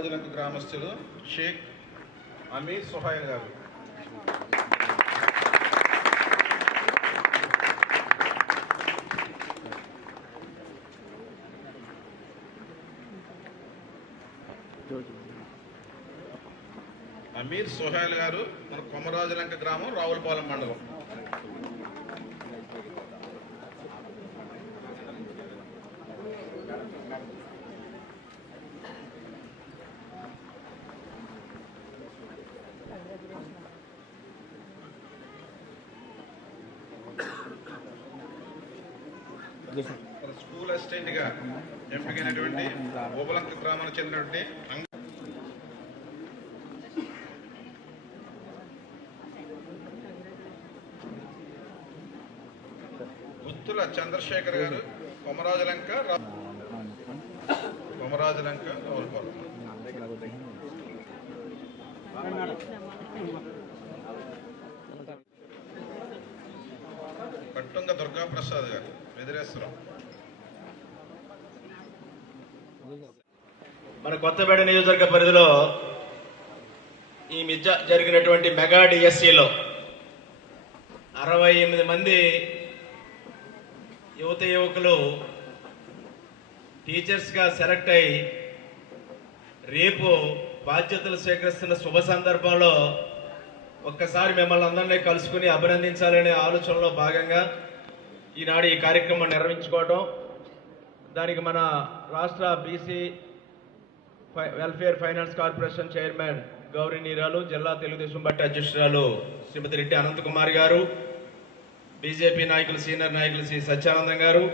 కొమరాజులంక గ్రామస్తులు షేక్ అమీర్ సుహైల్ గారు. అమీర్ సుహైల్ గారు మన కొమరాజులంక గ్రామం, రావులపాలెం మండలం. స్కూల్ అసిస్టెంట్ గా ఎంపికైనటువంటి ఓబలంక గ్రామానికి చెందినటువంటి గుత్తుల చంద్రశేఖర్ గారు, కొమరాజులంక రావులపాలెం. కట్టుంగ దుర్గాప్రసాద్ గారు, వెదిరేశ్వరం. మన కొత్తపేట నియోజకవర్గ పరిధిలో ఈ మధ్య జరిగినటువంటి మెగా డిఎస్సిలో 68 మంది యువకులు టీచర్స్గా సెలెక్ట్ అయి రేపు బాధ్యతలు స్వీకరిస్తున్న శుభ సందర్భంలో ఒక్కసారి మిమ్మల్ని అందరినీ కలుసుకుని అభినందించాలనే ఆలోచనలో భాగంగా ఈనాడు ఈ కార్యక్రమం నిర్వహించుకోవడం. దానికి మన రాష్ట్ర BC welfare finance corporation chairman గౌరవనీయురాలు, జిల్లా తెలుగుదేశం పార్టీ అధ్యక్షురాలు శ్రీమతి రెడ్డి అనంతకుమార్ గారు, బీజేపీ నాయకులు, సీనియర్ నాయకులు శ్రీ సత్యానందం గారు,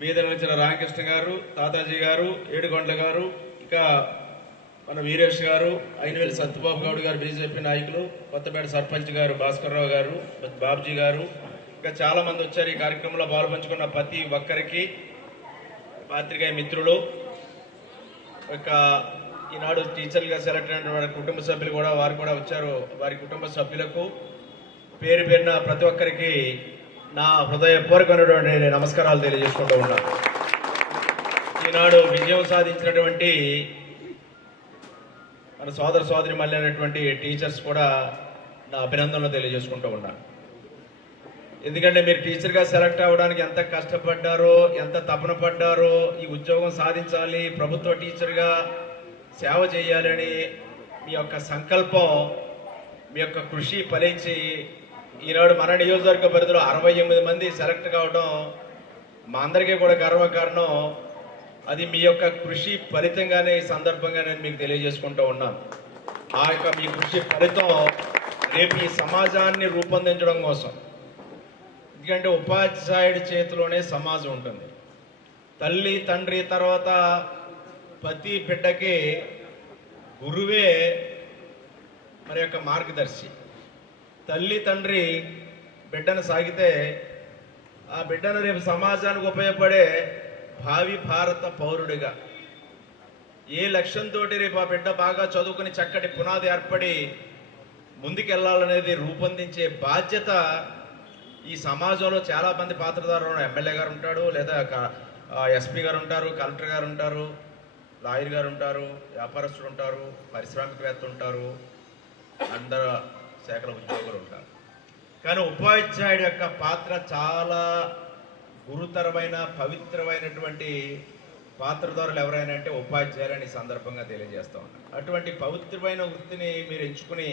బీదర్ నుంచి రామకృష్ణ గారు, తాతాజీ గారు, ఏడుగొండ్ల గారు, ఇంకా మన వీరేష్ గారు, అయినవేలి సత్యబాబు గౌడ్ గారు, బీజేపీ నాయకులు, కొత్తపేట సర్పంచ్ గారు భాస్కర్రావు గారు, బాబ్జీ గారు, ఇంకా చాలా మంది వచ్చారు. ఈ కార్యక్రమంలో పాల్పంచుకున్న ప్రతి ఒక్కరికి, పాత్రికేయ మిత్రులు, ఇక ఈనాడు టీచర్లుగా సెలెక్ట్ అయిన కుటుంబ సభ్యులు కూడా వారు కూడా వచ్చారు. వారి కుటుంబ సభ్యులకు పేరు పేరున ప్రతి ఒక్కరికి నా హృదయపూర్వకమైనటువంటి నమస్కారాలు తెలియజేసుకుంటూ ఉన్నాను. ఈనాడు విజయం సాధించినటువంటి మన సోదరి మళ్ళీ అయినటువంటి టీచర్స్ కూడా నా అభినందనలు తెలియజేసుకుంటూ ఉన్నాను. ఎందుకంటే మీరు టీచర్గా సెలెక్ట్ అవ్వడానికి ఎంత కష్టపడ్డారో, ఎంత తపన పడ్డారో, ఈ ఉద్యోగం సాధించాలి, ప్రభుత్వ టీచర్గా సేవ చేయాలని మీ యొక్క సంకల్పం, మీ యొక్క కృషి ఫలించి ఈనాడు మన నియోజకవర్గ పరిధిలో 68 మంది సెలెక్ట్ కావడం మా అందరికీ కూడా గర్వకారణం. అది మీ యొక్క కృషి ఫలితంగానే ఈ సందర్భంగా నేను మీకు తెలియజేసుకుంటూ ఉన్నాను. ఆ యొక్క మీ కృషి ఫలితం రేపు ఈ సమాజాన్ని రూపొందించడం కోసం. ఎందుకంటే ఉపాధ్యాయుడి చేతిలోనే సమాజం ఉంటుంది. తల్లి తండ్రి తర్వాత ప్రతి బిడ్డకి గురువే మరి యొక్క మార్గదర్శి. తల్లి తండ్రి బిడ్డను సాగితే ఆ బిడ్డను రేపు సమాజానికి ఉపయోగపడే భావి భారత పౌరుడిగా ఏ లక్ష్యంతో రేపు ఆ బిడ్డ బాగా చదువుకుని చక్కటి పునాది ఏర్పడి ముందుకెళ్లాలనేది రూపొందించే బాధ్యత ఈ సమాజంలో చాలా మంది పాత్రదారులు. ఎమ్మెల్యే గారు ఉంటాడు, లేదా ఎస్పీ గారు ఉంటారు, కలెక్టర్ గారు ఉంటారు, లాయర్ గారు ఉంటారు, వ్యాపారస్తులు ఉంటారు, పారిశ్రామికవేత్త ఉంటారు, అందరు శాఖల ఉద్యోగులు ఉంటారు. కానీ ఉపాధ్యాయుడి యొక్క పాత్ర చాలా గురుతరమైన, పవిత్రమైనటువంటి పాత్రదారులు ఎవరైనా అంటే ఉపాధ్యాయులని ఈ సందర్భంగా తెలియజేస్తూ ఉన్నారు. అటువంటి పవిత్రమైన వృత్తిని మీరు ఎంచుకుని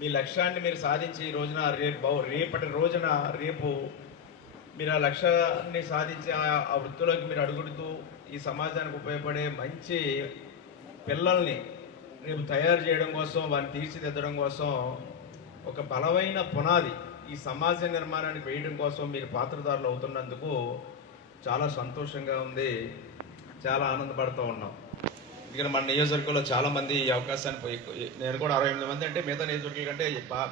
మీ లక్ష్యాన్ని మీరు సాధించి ఈ రోజున రేపటి రోజున రేపు మీరు ఆ లక్ష్యాన్ని సాధించి ఆ వృత్తిలోకి మీరు అడుగుడుతూ ఈ సమాజానికి ఉపయోగపడే మంచి పిల్లల్ని రేపు తయారు చేయడం కోసం, వారిని తీర్చిదిద్దడం కోసం ఒక బలమైన పునాది ఈ సమాజ నిర్మాణానికి వేయడం కోసం మీరు పాత్రదారులు అవుతున్నందుకు చాలా సంతోషంగా ఉంది, చాలా ఆనందపడుతూ ఉన్నాం. ఇక్కడ మన నియోజకవర్గంలో చాలా మంది ఈ అవకాశాన్ని నేను కూడా 68 మంది అంటే మిగతా నియోజకవర్గాల కంటే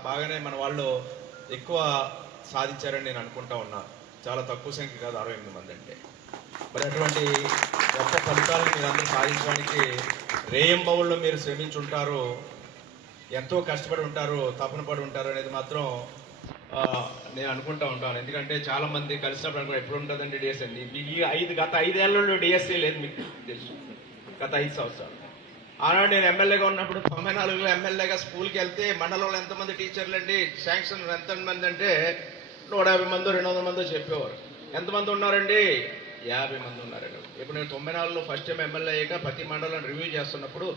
బాగానే మన వాళ్ళు ఎక్కువ సాధించారని నేను అనుకుంటా ఉన్నాను. చాలా తక్కువ సంఖ్య కాదు 68 మంది అంటే. మరి అటువంటి గొప్ప ఫలితాలను మీరు అందరూ సాధించడానికి రేయింబవుల్లో మీరు శ్రమించుంటారు, ఎంతో కష్టపడి ఉంటారు, తపన పడి ఉంటారు అనేది మాత్రం నేను అనుకుంటా ఉంటాను. ఎందుకంటే చాలా మంది కలిసినప్పుడు అనుకో ఎప్పుడు ఉంటుందండి డిఎస్సీ. గత 5 ఏళ్లలో డిఎస్సీ లేదు, మీకు తెలుసు. గత 5 సంవత్సరాలు ఆనాడు నేను ఎమ్మెల్యేగా ఉన్నప్పుడు 94లో ఎమ్మెల్యేగా స్కూల్కి వెళ్తే మండలంలో ఎంతమంది టీచర్లు అండి, శాంక్షన్ ఎంతమంది అంటే 150 మందో 200 మందో చెప్పేవారు. ఎంతమంది ఉన్నారండి? 50 మంది ఉన్నారండి. ఇప్పుడు నేను 94లో ఫస్ట్ టైం ఎమ్మెల్యే అయ్యాక ప్రతి మండలం రివ్యూ చేస్తున్నప్పుడు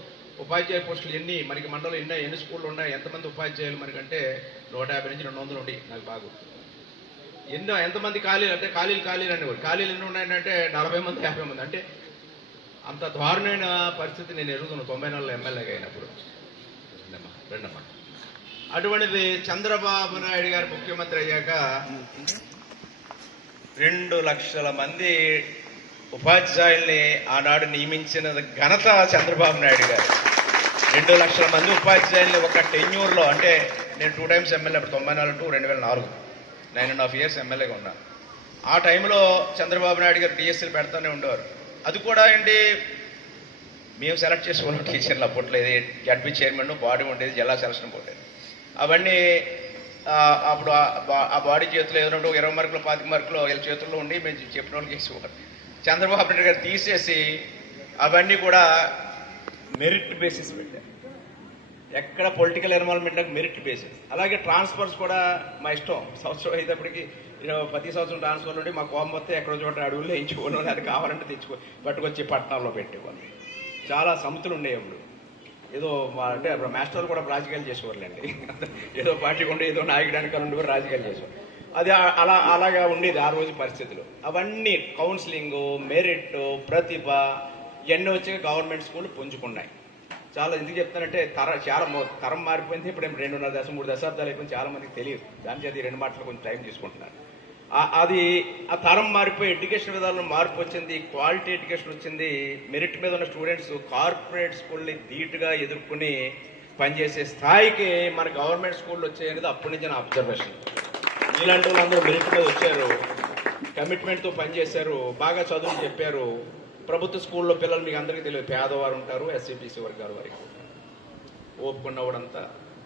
ఉపాధ్యాయ పోస్టులు మనకి మండలం ఎన్ని స్కూళ్ళు ఉన్నాయి, ఎంతమంది ఉపాధ్యాయులు మనకంటే 150 నుంచి 200 ఉండి నాకు బాగా గుర్తు. ఎంతమంది ఖాళీలు అంటే ఖాళీలు అనేవారు. ఖాళీలు ఎన్ని ఉన్నాయంటే 40 మంది 50 మంది. అంటే అంత దారుణమైన పరిస్థితి నేను ఎరుగుతున్నాను 94లో ఎమ్మెల్యేగా అయినప్పుడు. రెండమ్మా. అటువంటిది చంద్రబాబు నాయుడు గారు ముఖ్యమంత్రి అయ్యాక 2 లక్షల మంది ఉపాధ్యాయుల్ని ఆనాడు నియమించిన ఘనత చంద్రబాబు నాయుడు గారు. 2 లక్షల మంది ఉపాధ్యాయుల్ని ఒక టెన్యూర్లో, అంటే నేను 2 టైమ్స్ ఎమ్మెల్యే, 94 టు 2004 9.5 years ఎమ్మెల్యేగా ఉన్నాను. ఆ టైంలో చంద్రబాబు నాయుడు గారు డిఎస్సీలు పెడతానే ఉండేవారు. అది కూడా ఏంటి, మేము సెలెక్ట్ చేసుకోవాలి టీచర్లు. అప్పట్లో ఇది జడ్పీ చైర్మన్ బాడీ ఉండేది, జిల్లా సెలక్షన్ పోలేదు. అవన్నీ అప్పుడు ఆ బాడీ చేతిలో ఏదైనా 20 మార్కులు 25 మార్కులు వీళ్ళ చేతుల్లో ఉండి మేము చెప్పిన వాళ్ళకి వేసేవారు. చంద్రబాబు నాయుడు గారు తీసేసి అవన్నీ కూడా మెరిట్ బేసిస్ పెట్టారు. ఎక్కడ పొలిటికల్ ఇన్వాల్వ్మెంట్ మెరిట్ బేసిస్. అలాగే ట్రాన్స్ఫర్స్ కూడా మా ఇష్టం. సంవత్సరం అయ్యేటప్పటికి ప్రతి సంవత్సరం ట్రాన్స్ఫర్ నుండి మా కోపం వస్తే ఎక్కడో చోట అడవుల్లో ఎంచుకోను, అది కావాలంటే పట్టుకొచ్చి పట్టణాల్లో పెట్టేవాళ్ళు. చాలా సమితులు ఉండేవి అప్పుడు. ఏదో అంటే అప్పుడు మాస్టర్లు కూడా రాజకీయాలు చేసేవాళ్ళండి. ఏదో పార్టీ ఉండి ఏదో నాయకుడానికి ఉండి కూడా రాజకీయాలు చేసేవారు. అది అలాగా ఉండేది ఆ రోజు పరిస్థితులు. అవన్నీ కౌన్సిలింగ్, మెరిట్, ప్రతిభ ఇవన్నీ వచ్చి గవర్నమెంట్ స్కూల్ పుంజుకున్నాయి. చాలా ఎందుకు చెప్తానంటే చాలా తరం మారిపోయింది. ఇప్పుడు 2.5 3 దశాబ్దాలు అయిపోయింది. చాలా మందికి తెలియదు. దాని చేతి 2 మాటలు కొంచెం టైం తీసుకుంటున్నారు. ఆ తరం మారిపోయి ఎడ్యుకేషన్ విధానంలో మార్పు వచ్చింది, క్వాలిటీ ఎడ్యుకేషన్ వచ్చింది. మెరిట్ మీద ఉన్న స్టూడెంట్స్ కార్పొరేట్ స్కూల్ని ధీటుగా ఎదుర్కొని పనిచేసే స్థాయికి మన గవర్నమెంట్ స్కూళ్ళు వచ్చాయనేది అప్పటి నుంచి నా అబ్జర్వేషన్. ఇలాంటి వాళ్ళందరూ మెరిట్ మీద వచ్చారు, కమిట్మెంట్తో పనిచేశారు, బాగా చదువులు చెప్పారు. ప్రభుత్వ స్కూల్లో పిల్లలు మీకు అందరికీ తెలియదు, పేదవారు ఉంటారు, ఎస్సీబీసీ వర్గాల వరకు. ఓపుకున్నవాడంతా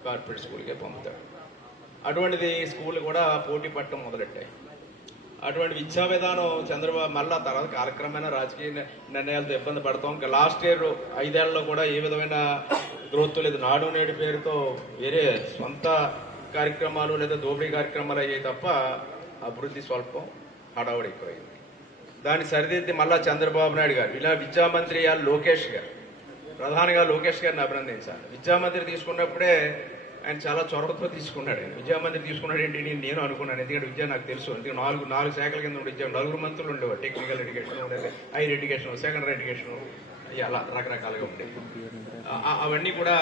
కార్పొరేట్ స్కూల్కే పంపుతాడు. అటువంటిది స్కూల్ కూడా పోటీ పట్టడం మొదలెట్టాయి. అటువంటి విద్యా విధానం చంద్రబాబు మళ్ళా తర్వాత కాలక్రమేణా రాజకీయ నిర్ణయాలతో ఇబ్బంది పడతాం. ఇంకా లాస్ట్ ఇయర్ 5 ఏళ్లలో కూడా ఏ విధమైన గ్రోత్ లేదు. నాడు నేడు పేరుతో వేరే సొంత కార్యక్రమాలు లేదా దోపిడీ కార్యక్రమాలు అయ్యాయి తప్ప అభివృద్ధి స్వల్పం, హడావుడి ఎక్కువైంది. దాన్ని సరిదిద్ది మళ్ళా చంద్రబాబు నాయుడు గారు, ఇలా విద్యామంత్రి లోకేష్ గారు, ప్రధానంగా లోకేష్ గారిని అభినందించాలి. విద్యామంత్రి తీసుకున్నప్పుడే ఆయన చాలా చొరవతో తీసుకున్నాడు. విద్యామంత్రి తీసుకున్నాడు ఏంటి నేను అనుకున్నాను. ఎందుకంటే విద్య నాకు తెలుసు. ఎందుకంటే 4 శాఖల కింద ఉండే 4 మంత్రులు ఉండేవారు. టెక్నికల్ ఎడ్యుకేషన్ ఉండేది, హైయర్ ఎడ్యుకేషన్, సెకండరీ ఎడ్యుకేషన్, అలా రకరకాలుగా ఉండేది. అవన్నీ కూడా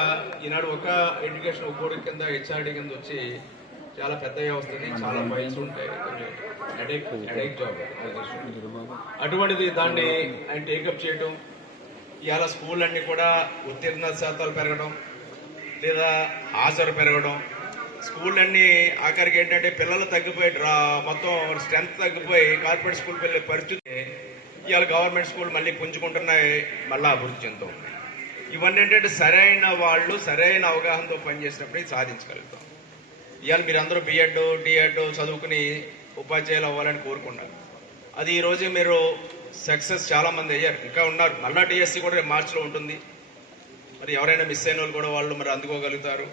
ఈనాడు ఒక ఎడ్యుకేషన్ ఒక కోడి కింద హెచ్ఆర్డీ కింద వచ్చి చాలా పెద్ద వ్యవస్థ, చాలా ఫైల్స్ ఉంటాయి, కొంచెం హెడేక్ జాబ్. అటువంటిది దాన్ని ఆయన టేకప్ చేయడం, ఇవాళ స్కూల్ అన్ని కూడా ఉత్తీర్ణ శాతాలు పెరగడం లేదా హాజరు పెరగడం, స్కూల్ అన్ని ఆఖరికి ఏంటంటే పిల్లలు తగ్గిపోయి మొత్తం స్ట్రెంత్ తగ్గిపోయి కార్పొరేట్ స్కూల్కి వెళ్ళే పరిస్థితి ఇవాళ గవర్నమెంట్ స్కూల్ మళ్ళీ పుంజుకుంటున్నాయి, మళ్ళీ అభివృద్ధి చెందుతూ ఉన్నాయి. ఇవన్నీ ఏంటంటే సరైన వాళ్ళు సరైన అవగాహనతో పనిచేసినప్పుడు సాధించగలుగుతాం. ఇవాళ మీరందరూ బిఎడ్ డిఎడ్ చదువుకుని ఉపాధ్యాయులు అవ్వాలని కోరుకున్నారు. అది ఈరోజు మీరు సక్సెస్ చాలా మంది అయ్యారు, ఇంకా ఉన్నారు. మళ్ళా డిఎస్సి కూడా మార్చిలో ఉంటుంది. మరి ఎవరైనా మిస్ అయిన వాళ్ళు కూడా వాళ్ళు మరి అందుకోగలుగుతారు.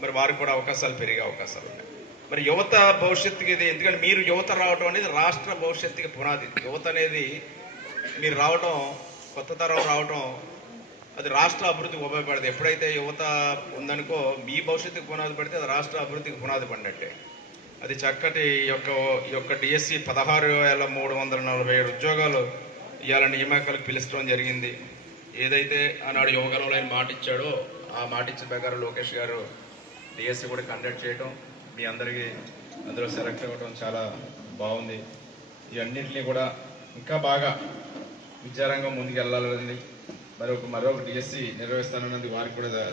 మరి వారికి కూడా అవకాశాలు పెరిగే అవకాశాలు ఉన్నాయి. మరి యువత భవిష్యత్తుకి ఇది, ఎందుకంటే మీరు యువత రావడం అనేది రాష్ట్ర భవిష్యత్తుకి పునాది. యువత అనేది మీరు రావడం, కొత్త తరం రావడం, అది రాష్ట్ర అభివృద్ధికి ఉపయోగపడదు. ఎప్పుడైతే యువత ఉందనుకో మీ భవిష్యత్తుకి పునాది పడితే అది రాష్ట్ర అభివృద్ధికి పునాది పడినట్టే. అది చక్కటి యొక్క డిఎస్సి 16,347 ఉద్యోగాలు ఇవాళ నియామకాలకు పిలుచడం జరిగింది. ఏదైతే ఆనాడు యువగలంలో ఆయన మాట ఇచ్చాడో ఆ మాట ఇచ్చిన ప్రకారం లోకేష్ గారు డిఎస్సి కూడా కండక్ట్ చేయడం, మీ అందరికీ అందులో సెలెక్ట్ అవ్వడం చాలా బాగుంది. ఇవన్నింటినీ కూడా ఇంకా బాగా విద్యారంగం ముందుకు వెళ్ళాలని మరొక డిఎస్సి నిర్వహిస్తానన్నది వారికి కూడా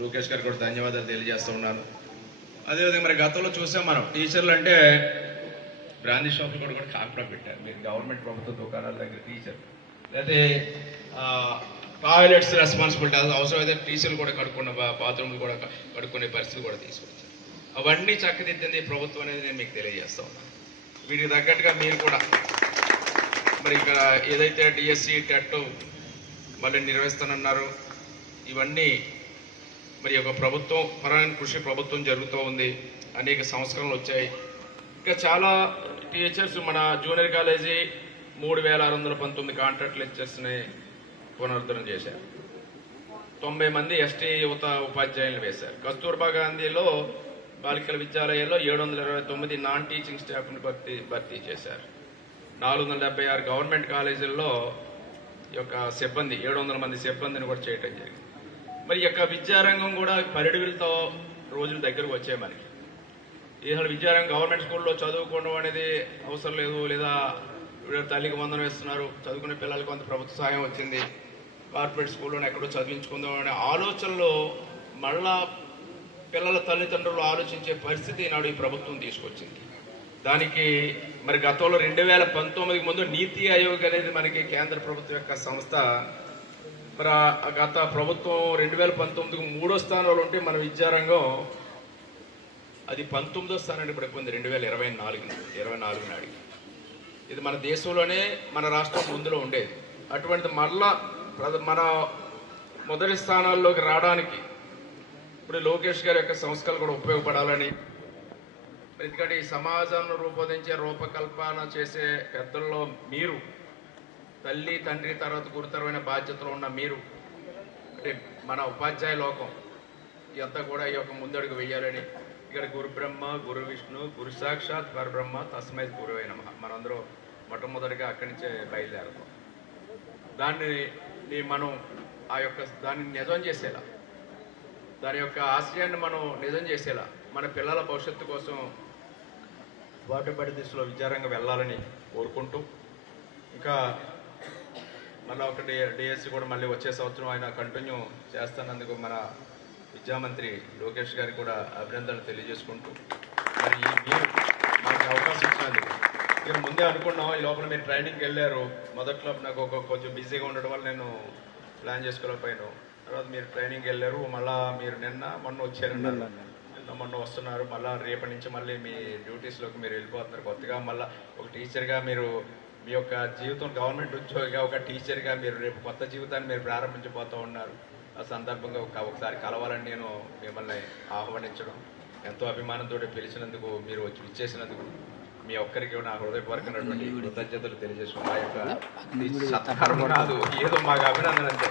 లోకేష్ గారికి కూడా ధన్యవాదాలు తెలియజేస్తూ ఉన్నాను. అదేవిధంగా మరి గతంలో చూసాం మనం టీచర్లు అంటే బ్రాందీ షాపులు కూడా కాకుండా పెట్టారు. మీరు గవర్నమెంట్ ప్రభుత్వ దుకాణాల దగ్గర టీచర్ లేకపోతే టాయిలెట్స్ రెస్పాన్సిబిలిటీ, అవసరమైతే టీచర్లు కూడా కడుక్కున్న బాత్రూమ్లు కూడా కడుక్కునే పరిస్థితులు కూడా తీసుకొచ్చారు. అవన్నీ చక్కదిద్దింది ప్రభుత్వం అనేది నేను మీకు తెలియజేస్తా ఉన్నాను. వీటికి తగ్గట్టుగా మీరు కూడా మరి ఇక్కడ ఏదైతే డిఎస్సి టెట్ మళ్ళీ నిర్వహిస్తానన్నారు, ఇవన్నీ మరి ఒక ప్రభుత్వం పరమైన కృషి ప్రభుత్వం జరుగుతూ ఉంది. అనేక సంస్కరణలు వచ్చాయి. ఇంకా చాలా టీచర్స్ మన జూనియర్ కాలేజీ 3619 కాంట్రాక్ట్ లెక్చర్స్ని పునరుద్ధరణ చేశారు. 90 మంది ఎస్టీ యువత ఉపాధ్యాయులు వేశారు. కస్తూర్బా గాంధీలో బాలికల విద్యాలయాల్లో 729 నాన్ టీచింగ్ స్టాఫ్ని భర్తీ చేశారు. 476 గవర్నమెంట్ కాలేజీల్లో ఈ యొక్క సిబ్బంది 700 మంది సిబ్బందిని కూడా చేయటం జరిగింది. మరి ఈ యొక్క విద్యారంగం కూడా పరిడివిలతో రోజులు దగ్గరకు వచ్చాయి మనకి. ఈసారి విద్యారంగం గవర్నమెంట్ స్కూల్లో చదువుకోవడం అనేది అవసరం లేదు, లేదా తల్లికి వందనం ఇస్తున్నారు, చదువుకునే పిల్లలకు కొంత ప్రభుత్వ సహాయం వచ్చింది, కార్పొరేట్ స్కూల్లోనే ఎక్కడో చదివించుకుందాం అనే ఆలోచనలో మళ్ళా పిల్లల తల్లిదండ్రులు ఆలోచించే పరిస్థితి నాడు ఈ ప్రభుత్వం తీసుకొచ్చింది. దానికి మరి గతంలో 2019 ముందు నీతి ఆయోగ్ అనేది మనకి కేంద్ర ప్రభుత్వం యొక్క సంస్థ. మరి గత ప్రభుత్వం 2019కు 3వ స్థానంలో ఉంటే మన విద్యారంగం అది 19వ స్థానానికి పడిపోయింది 2024 నాటికి. ఇది మన దేశంలోనే మన రాష్ట్రం ముందులో ఉండేది. అటువంటి మళ్ళా మన మొదటి స్థానాల్లోకి రావడానికి ఇప్పుడు లోకేష్ గారి యొక్క సంస్కరణలు కూడా ఉపయోగపడాలని, ఎందుకంటే ఈ సమాజాన్ని రూపొందించే రూపకల్పన చేసే పెద్దల్లో మీరు, తల్లి తండ్రి తర్వాత గురుతరమైన బాధ్యతలు ఉన్న మీరు, అంటే మన ఉపాధ్యాయ లోకం ఇదంతా కూడా ఈ యొక్క ముందడుగు వేయాలని, ఇక్కడ గురు బ్రహ్మ గురు విష్ణు గురు సాక్షాత్ పరబ్రహ్మ తస్మై గురువే నమః మనందరూ మొట్టమొదటిగా అక్కడి నుంచే బయలుదేరుతాం. దాన్ని మనం దాన్ని నిజం చేసేలా, దాని యొక్క ఆశయాన్ని మనం నిజం చేసేలా మన పిల్లల భవిష్యత్తు కోసం వాటిపడి దిశలో విద్యారంగం వెళ్ళాలని కోరుకుంటూ, ఇంకా మళ్ళీ ఒకటి డిఎస్సి కూడా మళ్ళీ వచ్చే సంవత్సరం ఆయన కంటిన్యూ చేస్తున్నందుకు మన విద్యామంత్రి లోకేష్ గారికి కూడా అభినందనలు తెలియజేసుకుంటూ, మరి మీరు మనకి అవకాశం ఇచ్చినందుకు ఇక్కడ ముందే అనుకున్నాం. ఈ లోపల మీరు ట్రైనింగ్కి వెళ్ళారు. మొదట్లో నాకు కొంచెం బిజీగా ఉండడం వల్ల నేను ప్లాన్ చేసుకోలేకపోయాను. తర్వాత మీరు ట్రైనింగ్కి వెళ్ళారు. మళ్ళీ మీరు మొన్న వచ్చారు, మొన్న వస్తున్నారు. మళ్ళీ రేపటి నుంచి మళ్ళీ మీ డ్యూటీస్లోకి మీరు వెళ్ళిపోతున్నారు. కొత్తగా మళ్ళీ ఒక టీచర్గా మీరు మీ యొక్క జీవితం గవర్నమెంట్ ఉద్యోగిగా ఒక టీచర్గా మీరు రేపు కొత్త జీవితాన్ని మీరు ప్రారంభించబోతూ ఉన్నారు. ఆ సందర్భంగా ఒకసారి కలవాలని నేను మిమ్మల్ని ఆహ్వానించడం, ఎంతో అభిమానంతో పిలిచినందుకు, మీరు వచ్చి ఇచ్చేసినందుకు మీ ఒక్కరికి నా హృదయపూర్వకమైనటువంటి కృతజ్ఞతలు తెలియజేసుకున్నాను. మా యొక్క సత్కారం కాదు, ఏదో మాకు అభినందన అంతే.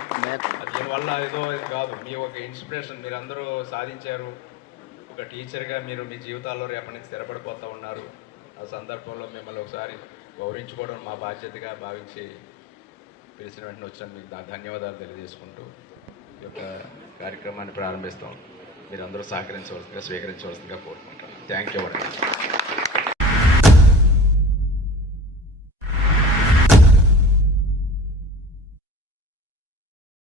దీనివల్ల ఏదో కాదు, మీ ఒక ఇన్స్పిరేషన్ మీరందరూ సాధించారు. ఒక టీచర్గా మీరు మీ జీవితాల్లో రేపటి నుంచి స్థిరపడిపోతూ ఉన్నారు. ఆ సందర్భంలో మిమ్మల్ని ఒకసారి గౌరవించుకోవడం మా బాధ్యతగా భావించి పిలిచిన వెంటనే వచ్చిన మీకు ధన్యవాదాలు తెలియజేసుకుంటూ ఈ యొక్క కార్యక్రమాన్ని ప్రారంభిస్తాం. మీరందరూ సహకరించవలసిందిగా, స్వీకరించవలసిందిగా కోరుకుంటాను. Thank you.